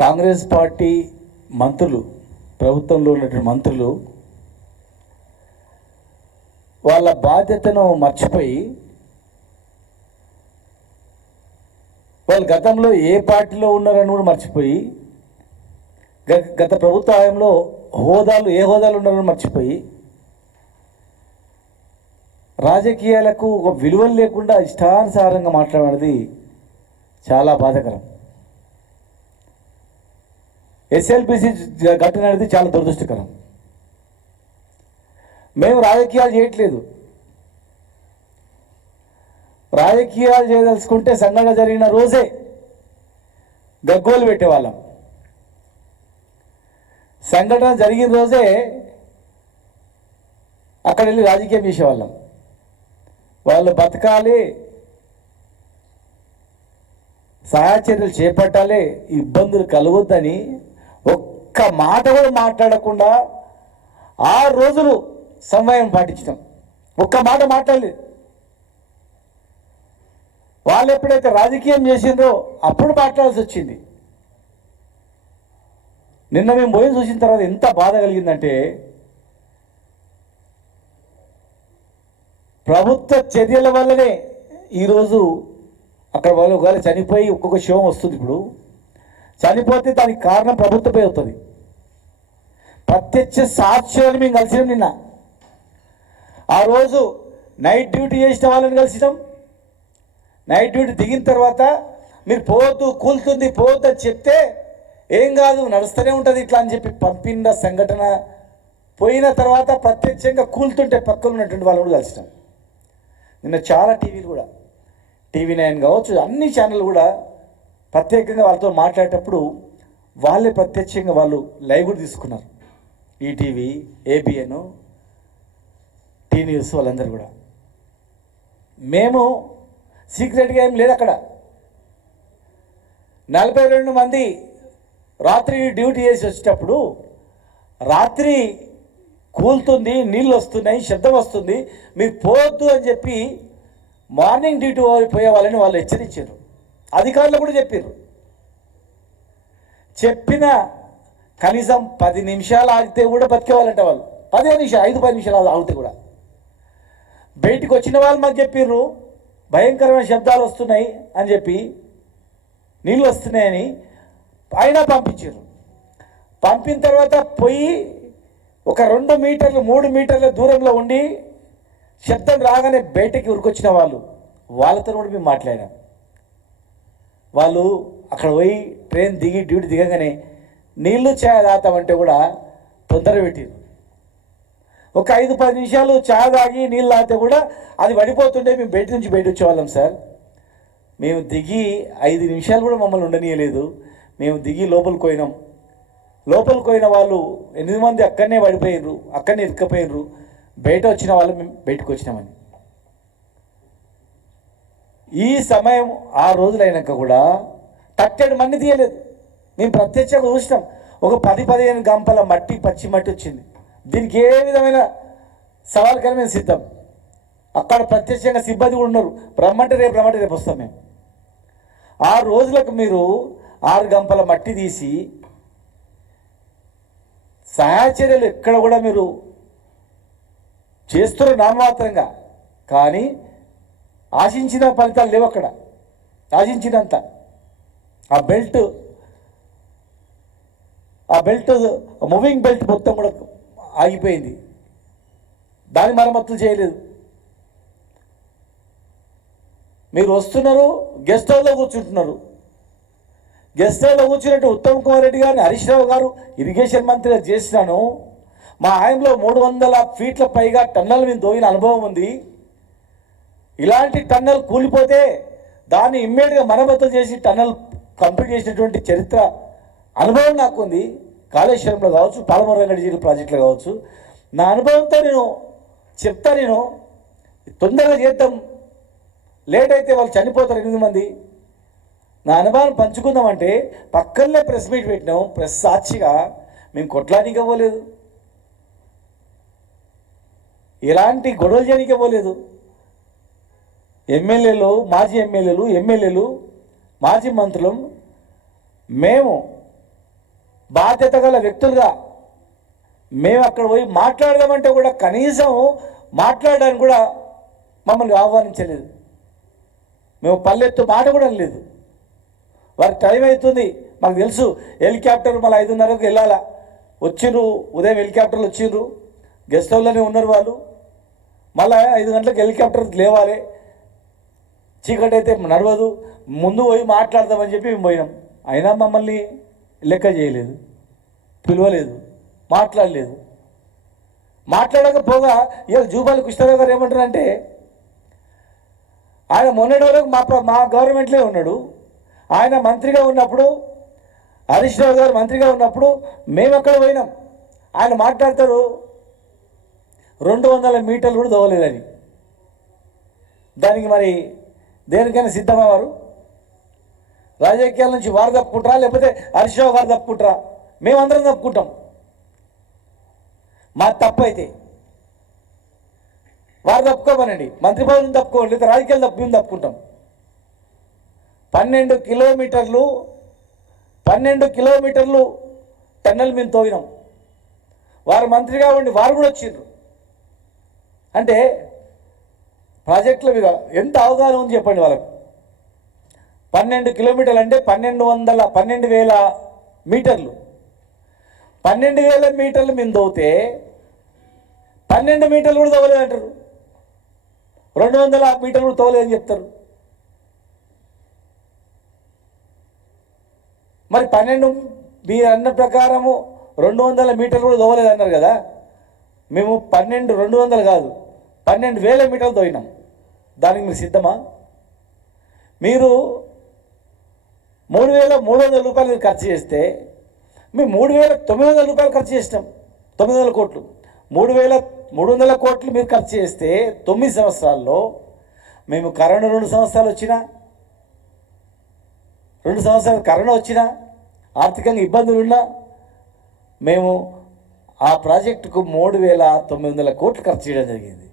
Congress party మంత్రులు, ప్రభుత్వంలో ఉన్నటువంటి మంత్రులు వాళ్ళ బాధ్యతను మర్చిపోయి వాళ్ళు గతంలో ఏ పార్టీలో ఉన్నారని కూడా మర్చిపోయి గత ప్రభుత్వ హయాంలో ఏ హోదాలు ఉన్నారని మర్చిపోయి రాజకీయాలకు ఒక విలువలు లేకుండా ఇష్టానుసారంగా మాట్లాడేది చాలా బాధాకరం. ఎస్ఎల్బిసి ఘటన అనేది చాలా దురదృష్టకరం. మేము రాజకీయాలు చేయట్లేదు. రాజకీయాలు చేయదలుచుకుంటే సంఘటన జరిగిన రోజే గగ్గోలు పెట్టేవాళ్ళం. సంఘటన జరిగిన రోజే అక్కడ వెళ్ళి రాజకీయం చేసేవాళ్ళం. వాళ్ళు బతకాలి, సహాయ చర్యలు చేపట్టాలి, ఇబ్బందులు కలగొద్దని ఒక్క మాట కూడా మాట్లాడకుండా 6 రోజులు సమయం పాటించడం. ఒక్క మాట మాట్లాడలేదు. వాళ్ళు ఎప్పుడైతే రాజకీయం చేసిందో అప్పుడు మాట్లాడాల్సి వచ్చింది. నిన్న మేము పోయి చూసిన తర్వాత ఎంత బాధ కలిగిందంటే, ప్రభుత్వ చర్యల వల్లనే ఈరోజు అక్కడ వాళ్ళు ఒకవేళ చనిపోయి ఒక్కొక్క శవం వస్తుంది. ఇప్పుడు చనిపోతే దానికి కారణం ప్రభుత్వమే అవుతుంది. ప్రత్యక్ష సాక్ష్యాలు మేము కలిసినాం. నిన్న ఆ రోజు నైట్ డ్యూటీ చేసిన వాళ్ళని కలిసినాం. నైట్ డ్యూటీ దిగిన తర్వాత మీరు పోవద్దు, కూలుతుంది, పోవద్దు అని చెప్తే ఏం కాదు నడుస్తూనే ఉంటుంది ఇట్లా అని చెప్పి పంపిన సంఘటన పోయిన తర్వాత ప్రత్యక్షంగా కూలుతుంటే పక్కన ఉన్నటువంటి వాళ్ళు కూడా కలిసినాం. నిన్న చాలా టీవీలు కూడా, TV9 కావచ్చు, అన్ని ఛానళ్ళు కూడా ప్రత్యేకంగా వాళ్ళతో మాట్లాడేటప్పుడు వాళ్ళే ప్రత్యక్షంగా వాళ్ళు లైవ్ కూడా తీసుకున్నారు. ఈటీవీ, ABN, టీ న్యూస్ వాళ్ళందరూ కూడా. మేము సీక్రెట్గా ఏం లేదు అక్కడ. 42 మంది రాత్రి డ్యూటీ చేసి వచ్చేటప్పుడు రాత్రి కూలుతుంది, నీళ్ళు వస్తున్నాయి, శబ్దం వస్తుంది, మీరు పోవద్దు అని చెప్పి మార్నింగ్ డ్యూటీ పోయే వాళ్ళని వాళ్ళు హెచ్చరించారు. అధికారులు కూడా చెప్పారు. చెప్పిన కనీసం 10 నిమిషాలు ఆగితే కూడా బతికేవాళ్ళంట వాళ్ళు. 10 నిమిషాలు, 5-10 నిమిషాలు ఆగితే కూడా. బయటికి వచ్చిన వాళ్ళు మాకు చెప్పారు భయంకరమైన శబ్దాలు వస్తున్నాయి అని చెప్పి, నీళ్ళు వస్తున్నాయని. అయినా పంపించారు. పంపిన తర్వాత పోయి ఒక 2 మీటర్లు 3 మీటర్ల దూరంలో ఉండి శబ్దం రాగానే బయటకి ఉరికొచ్చిన వాళ్ళతో కూడా మేము మాట్లాడాం. వాళ్ళు అక్కడ పోయి ట్రైన్ దిగి డ్యూటీ దిగగానే నీళ్లు ఛాయ్ తాగుతామంటే కూడా తొందర పెట్టారు. ఒక 5-10 నిమిషాలు ఛాయ్ తాగి నీళ్ళు తాగితే కూడా అది పడిపోతుంటే మేము బయట నుంచి బయట వచ్చేవాళ్ళం. సార్, మేము దిగి 5 నిమిషాలు కూడా మమ్మల్ని ఉండనీయలేదు. మేము దిగి లోపలికి పోయినాం. లోపలికి పోయిన వాళ్ళు 8 మంది అక్కడనే పడిపోయినరు, అక్కడనే ఇరుక్కపోయినరు. బయట వచ్చిన వాళ్ళు మేము బయటకు వచ్చినామని. ఈ సమయం 6 రోజులైనాక కూడా 30 మంది తీయలేదు. మేము ప్రత్యక్షంగా చూసినాం. ఒక 10-15 గంపల మట్టి, పచ్చి మట్టి వచ్చింది. దీనికి ఏ విధమైన సవాల్కైనా మేము సిద్ధం. అక్కడ ప్రత్యక్షంగా సిబ్బంది కూడా ఉన్నారు. రమ్మంటే రేపు వస్తాం మేము. 6 రోజులకు మీరు 6 గంపల మట్టి తీసి సహాయ చర్యలు ఎక్కడ కూడా మీరు చేస్తున్నారు నామమాత్రంగా, కానీ ఆశించిన ఫలితాలు లేవు అక్కడ. ఆశించినంత ఆ బెల్ట్ మూవింగ్ బెల్ట్ మొత్తం కూడా ఆగిపోయింది. దాని మరమ్మతులు చేయలేదు. మీరు వస్తున్నారు, గెస్ట్ హౌస్లో కూర్చుంటున్నారు. గెస్ట్ హౌస్లో కూర్చున్నట్టు ఉత్తమ్ కుమార్ రెడ్డి గారిని హరీష్ రావు గారు ఇరిగేషన్ మంత్రిగా చేసినాను. మా ఆయనలో 300 ఫీట్ల పైగా టన్నల్ మీద దోగిన అనుభవం ఉంది. ఇలాంటి టన్నల్ కూలిపోతే దాన్ని ఇమ్మీడియట్గా మరమ్మతులు చేసి టన్నల్ కంప్లీట్ చేసినటువంటి చరిత్ర అనుభవం నాకు ఉంది. కాళేశ్వరంలో కావచ్చు, పాలమూరు రంగారెడ్డి ప్రాజెక్టులో కావచ్చు. నా అనుభవంతో నేను చెప్తా. నేను తొందరగా చేద్దాం, లేట్ అయితే వాళ్ళు చనిపోతారు 8 మంది. నా అనుభవాన్ని పంచుకుందామంటే పక్కనే ప్రెస్ మీట్ పెట్టినాం. ప్రెస్ సాక్షిగా మేము కొట్లానికి ఇవ్వలేదు, ఎలాంటి గొడవలు చేయడానికి ఇవ్వలేదు. ఎమ్మెల్యేలు, మాజీ ఎమ్మెల్యేలు, మాజీ మంత్రులు మేము బాధ్యత గల వ్యక్తులుగా మేము అక్కడ పోయి మాట్లాడదామంటే కూడా కనీసం మాట్లాడడానికి కూడా మమ్మల్ని ఆహ్వానించలేదు. మేము పల్లెత్తు మాట కూడా లేదు. వారికి టైం అవుతుంది, మాకు తెలుసు. హెలికాప్టర్ మళ్ళీ 5:30కు వెళ్ళాలా. వచ్చిర్రు, ఉదయం హెలికాప్టర్లు వచ్చిర్రు, గెస్ట్ హౌస్లోనే ఉన్నారు వాళ్ళు. మళ్ళీ 5 గంటలకు హెలికాప్టర్ లేవాలి, చీకటి అయితే నడవదు, ముందు పోయి మాట్లాడదామని చెప్పి మేము పోయినాం. అయినా మమ్మల్ని లెక్క చేయలేదు, పిలవలేదు, మాట్లాడలేదు. మాట్లాడకపోగా ఇవాళ జూపాలి కృష్ణారావు గారు ఏమంటారంటే, ఆయన మొన్నటి వరకు మా గవర్నమెంట్లే ఉన్నాడు. ఆయన మంత్రిగా ఉన్నప్పుడు, హరీష్ రావు గారు మంత్రిగా ఉన్నప్పుడు మేము అక్కడ పోయినాం. ఆయన మాట్లాడతాడు 200 మీటర్లు కూడా దవ్వలేదని. దానికి మరి దేనికైనా సిద్ధమా వారు? రాజకీయాల నుంచి వారు తప్పుకుంటారా, లేకపోతే హరీష్ రావు గారు తప్పుకుంటారా? మేమందరం తప్పుకుంటాం. మా తప్పు అయితే వారు తప్పుకోమనండి, మంత్రి పదవిని తప్పుకోండి, లేదా రాజకీయాలు మేము తప్పుకుంటాం. 12 కిలోమీటర్లు టన్నెల్ మేము తోగినాం. వారు మంత్రిగా ఉండి వారు కూడా వచ్చిండ్రు. అంటే ప్రాజెక్టుల మీద ఎంత అవగాహన ఉంది చెప్పండి వాళ్ళకు. 12 కిలోమీటర్లు అంటే 12,000 మీటర్లు. 12,000 మీటర్లు మేము తవ్వితే 12 మీటర్లు కూడా తవ్వలేదు అంటారు. 200 మీటర్లు కూడా తవ్వలేదని చెప్తారు. మరి 12 మీరు అన్న ప్రకారము 200 మీటర్లు కూడా తవ్వలేదు అన్నారు కదా. మేము 200 కాదు 12,000 మీటర్లు తవ్వినాం. దానికి మీరు సిద్ధమా? మీరు 3,300 రూపాయలు ఖర్చు చేస్తే మేము 3,900 రూపాయలు ఖర్చు చేసినాం. 900 కోట్లు, 3,300 కోట్లు మీరు ఖర్చు చేస్తే 9 సంవత్సరాల్లో మేము కరోనా 2 సంవత్సరాలు వచ్చినా, 2 సంవత్సరాలు కరోనా వచ్చినా, ఆర్థికంగా ఇబ్బందులు ఉన్నా మేము ఆ ప్రాజెక్టుకు 3,900 కోట్లు ఖర్చు చేయడం జరిగింది.